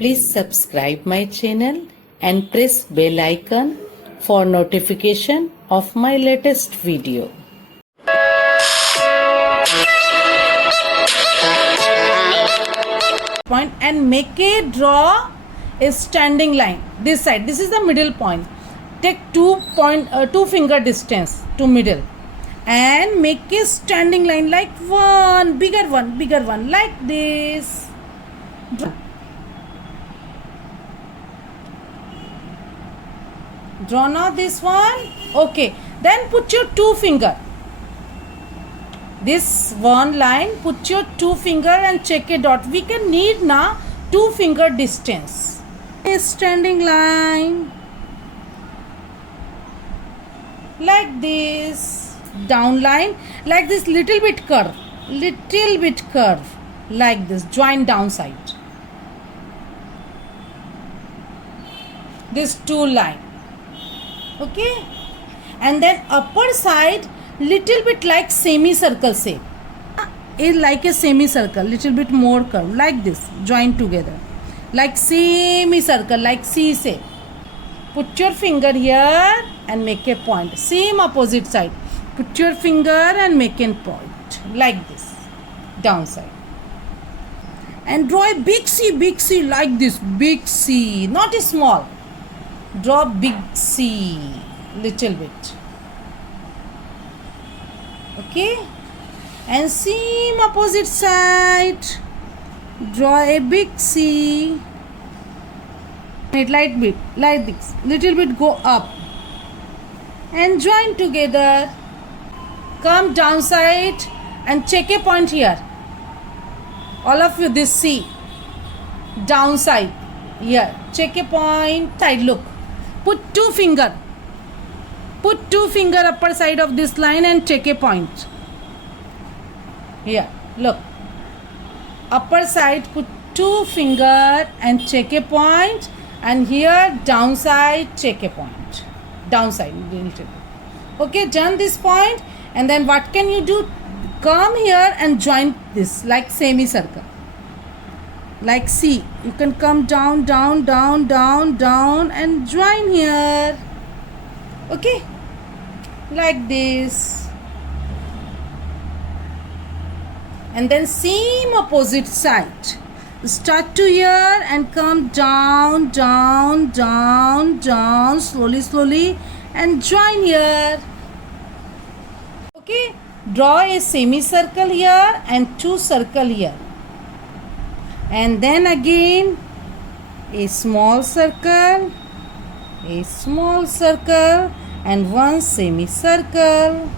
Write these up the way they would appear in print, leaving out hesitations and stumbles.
Please subscribe my channel and press bell icon for notification of my latest video. Point and make a draw a standing line this side. This is the middle point. Take two finger distance to middle and make a standing line like bigger one like this. Draw now this one. Okay, then put your two finger. This one line, put your two finger and check a dot. We can need now two finger distance. A standing line like this, down line like this, little bit curve like this, join down side. This two line, okay, and then upper side little bit like semicircle shape, like a semicircle, little bit more curve like this, join together like semicircle, like C shape. Put your finger here and make a point. Same opposite side, put your finger and make a point like this, down side, and draw a big C like this, big C, not a small. Draw big C, little bit, okay, and same opposite side, draw a big C, it like this, little bit go up and join together. Come down side and check a point here, all of you, this C, down side here, check a point side, look, put two finger upper side of this line and take a point here, look, upper side, put two finger and check a point, and here down side, check a point, down side little bit. Okay, done this point, and then what can you do? Come here and join this like semicircle, like C. You can come down and join here, okay, like this, and then same opposite side, start to here and come down slowly and join here, okay. Draw a semicircle here and two circle here, and then again a small circle and one semicircle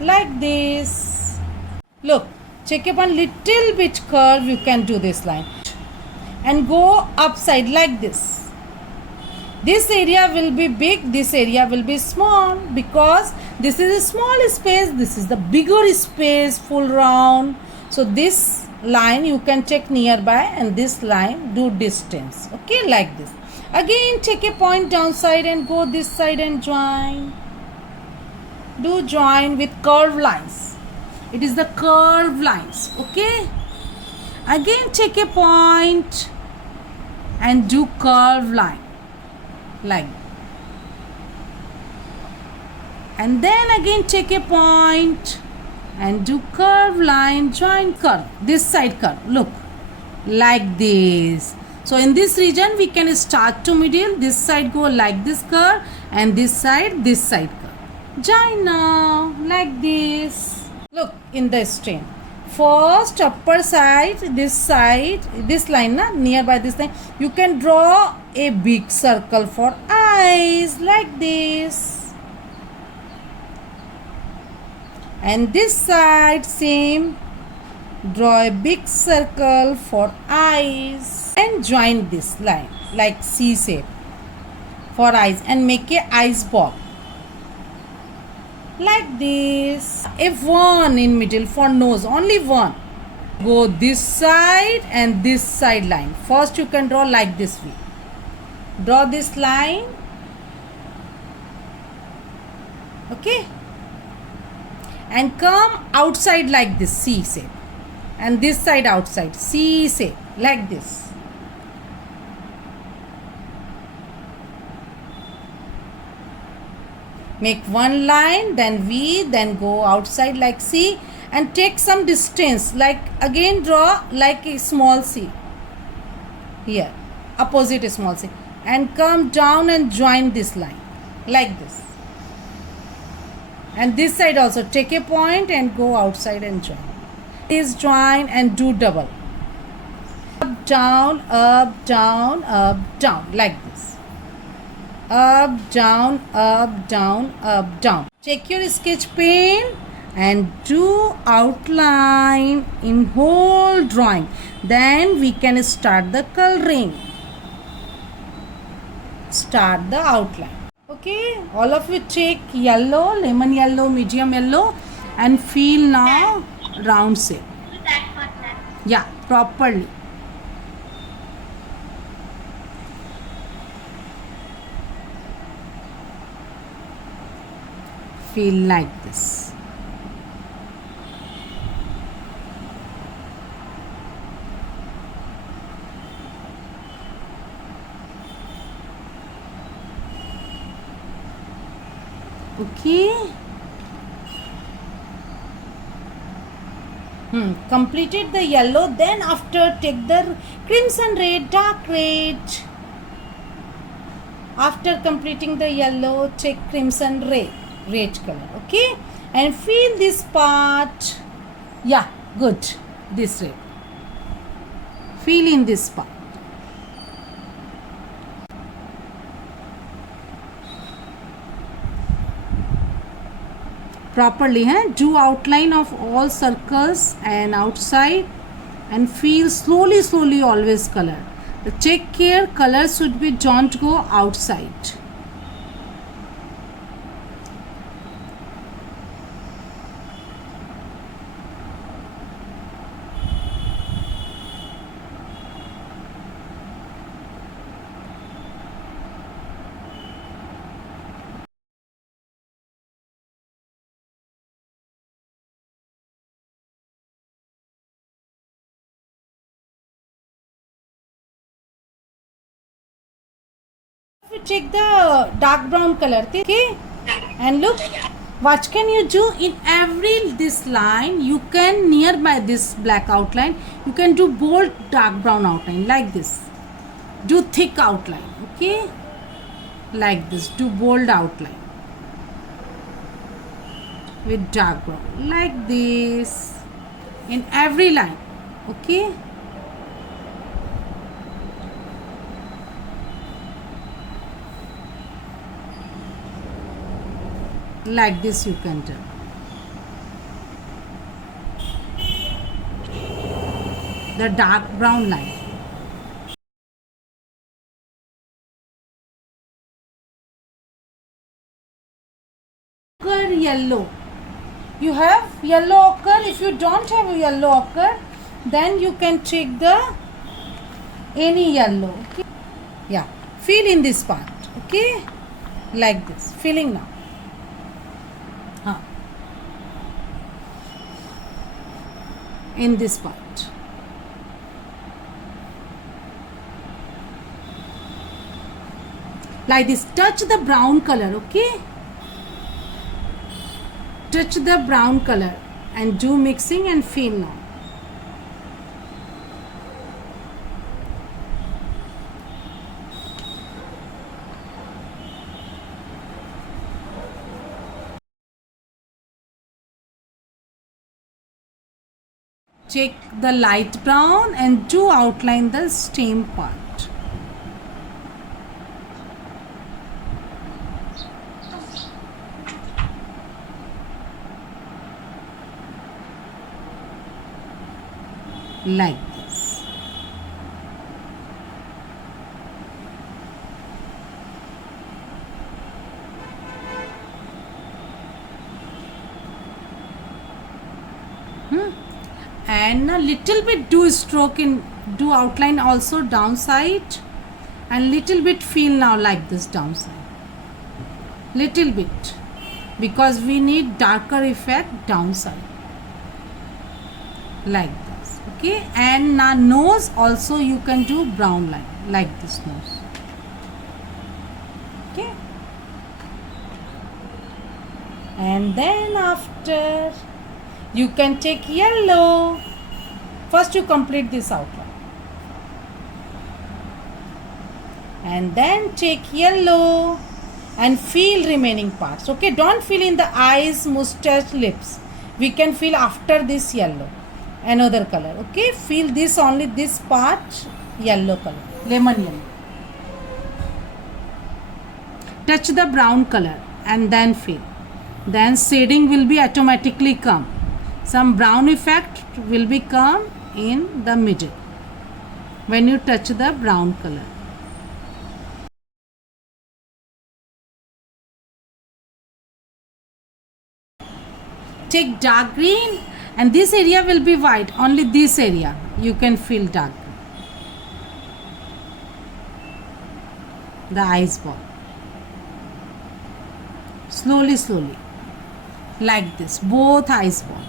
like this. Look, check upon little bit curve, you can do this line and go upside like this. This area will be big, this area will be small, because this is a small space, this is the bigger space, full round. So this line you can check nearby, and this line do distance, okay, like this. Again take a point down side and go this side and join. Do join with curved lines. It is the curved lines, okay. Again take a point and do curved line like, and then again take a point and do curved line, join curve, this side curve, look, like this. So in this region we can start to middle, this side go like this curve, and this side curve, join now like this. Look in the strain, first upper side, this line nearby this line, you can draw a big circle for eyes like this, and this side same, draw a big circle for eyes and join this line like C shape for eyes, and make a eyes ball like this. A one in middle for nose, only one. Go this side and this side line. First you can draw like this way, draw this line, okay, and come outside like this, C shape, and this side outside, C shape like this. Make one line, then V, then go outside like C, and take some distance, like again draw like a small C here, opposite a small C, and come down and join this line like this. And this side also take a point and go outside and join. Is join and do double. Up, down, up, down, up, down, like this. Up, down, up, down, up, down. Check your sketch pen and do outline in whole drawing. Then we can start the coloring. Start the outline. Okay, all of you take yellow, lemon yellow, medium yellow, and fill now round shape. Yeah, properly. Feel like this. Okay. Completed the yellow, then after take the crimson red, dark red. After completing the yellow, take crimson red color. Okay, and fill this part. Yeah, good. This red. Fill in this part. Properly, do outline of all circles and outside, and feel slowly always color. Take care, color should be don't go outside. You take the dark brown color, okay, and look what can you do in every this line. You can nearby this black outline, you can do bold dark brown outline like this. Do thick outline, okay, like this. Do bold outline with dark brown like this in every line, okay. Like this you can do. The dark brown line. Ochre yellow. You have yellow ochre. If you don't have a yellow ochre, then you can take the any yellow. Okay? Yeah. Fill in this part. Okay. Like this. Filling now. In this part. Like this. Touch the brown color, okay? Touch the brown color and do mixing and fill now. Take the light brown and do outline the stem part. Like this. And a little bit do stroke in, do outline also downside, and little bit feel now like this downside, little bit, because we need darker effect downside like this, okay. And now nose also you can do brown line like this nose, okay. And then after, you can take yellow. First you complete this outline. And then take yellow and feel remaining parts. Okay, don't fill in the eyes, mustache, lips. We can fill after this yellow. Another color. Okay, feel this, only this part yellow color, lemon yellow. Touch the brown color and then fill. Then shading will be automatically come. Some brown effect will be come in the middle when you touch the brown color. Take dark green and this area will be white. Only this area you can fill dark green. The eyes ball. Slowly, slowly. Like this. Both eyes ball.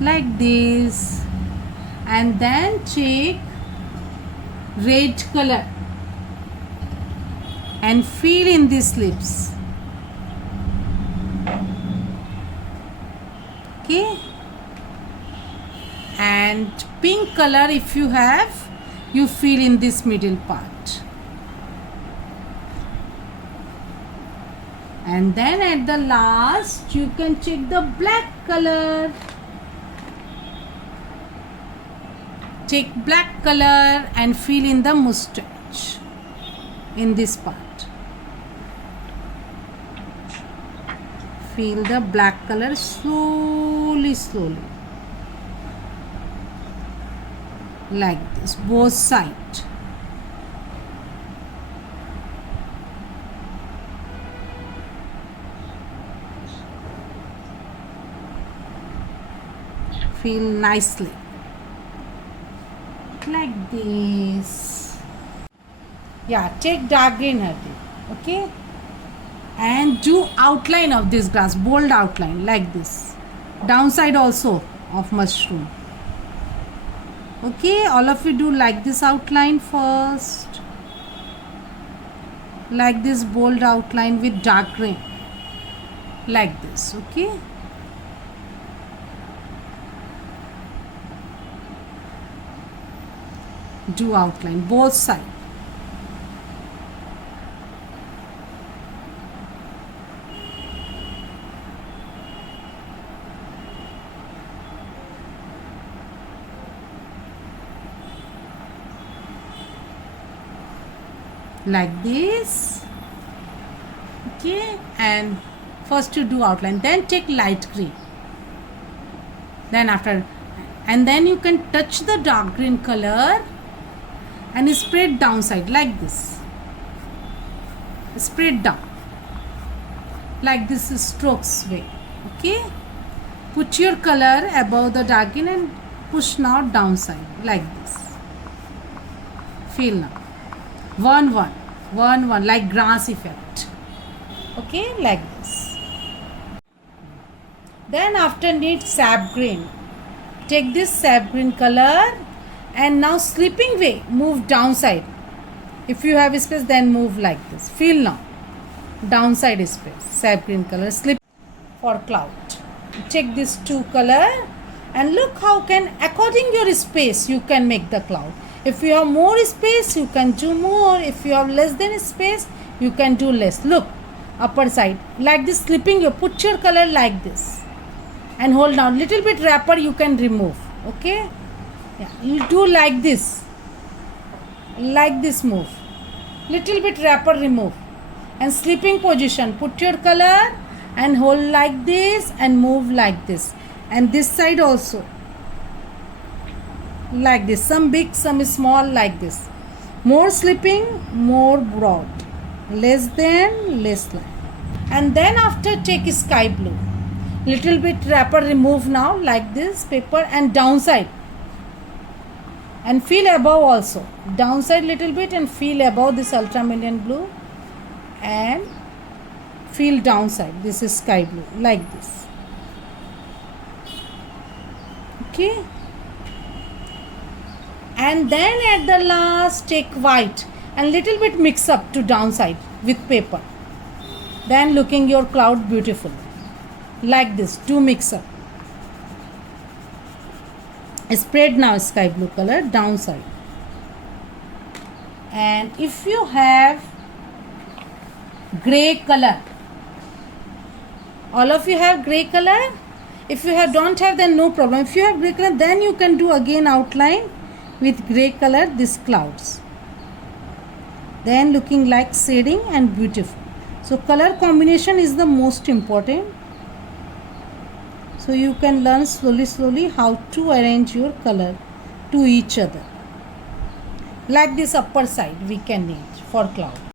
Like this. And then take red color and fill in these lips. Okay, and pink color if you have, you fill in this middle part. And then at the last you can check the black color. Take black color and fill in the mustache in this part. Fill the black color slowly, slowly. Like this, both sides. Fill nicely. Like this. Yeah, take dark green Hardi. Okay, and do outline of this grass, bold outline like this. Downside also of mushroom. Okay, all of you do like this outline first, like this bold outline with dark green, like this. Okay, do outline both sides. Like this. Okay, and first you do outline, then take light green, then after, and then you can touch the dark green color and spread downside like this. Spread down like this, strokes way. Okay, put your color above the dark green and push now downside like this. Feel now. 1 1 1 1 like grass effect. Okay, like this. Then after need sap green. Take this sap green color and now slipping way move downside. If you have space, then move like this. Feel now. Downside space. Sap green color slip for cloud. Take this two color and look how can according your space you can make the cloud. If you have more space, you can do more. If you have less than space, you can do less. Look, upper side. Like this slipping, you put your color like this. And hold down. Little bit wrapper you can remove. Okay? Yeah, you do like this. Like this move. Little bit wrapper remove. And slipping position. Put your color and hold like this and move like this. And this side also. Like this, some big, some small, like this. More slipping, more broad. Less than, less line. And then after take sky blue. Little bit wrapper remove now like this paper and downside. And feel above also. Downside little bit and feel above this ultramarine blue. And feel downside. This is sky blue like this. Okay. And then at the last take white and little bit mix up to downside with paper. Then looking your cloud beautiful. Like this, do mix up. Spread now sky blue color downside. And if you have gray color, all of you have gray color. If you don't have, then no problem. If you have gray color, then you can do again outline with gray color these clouds. Then looking like shading and beautiful. So color combination is the most important. So you can learn slowly how to arrange your color to each other. Like this upper side we can need for cloud.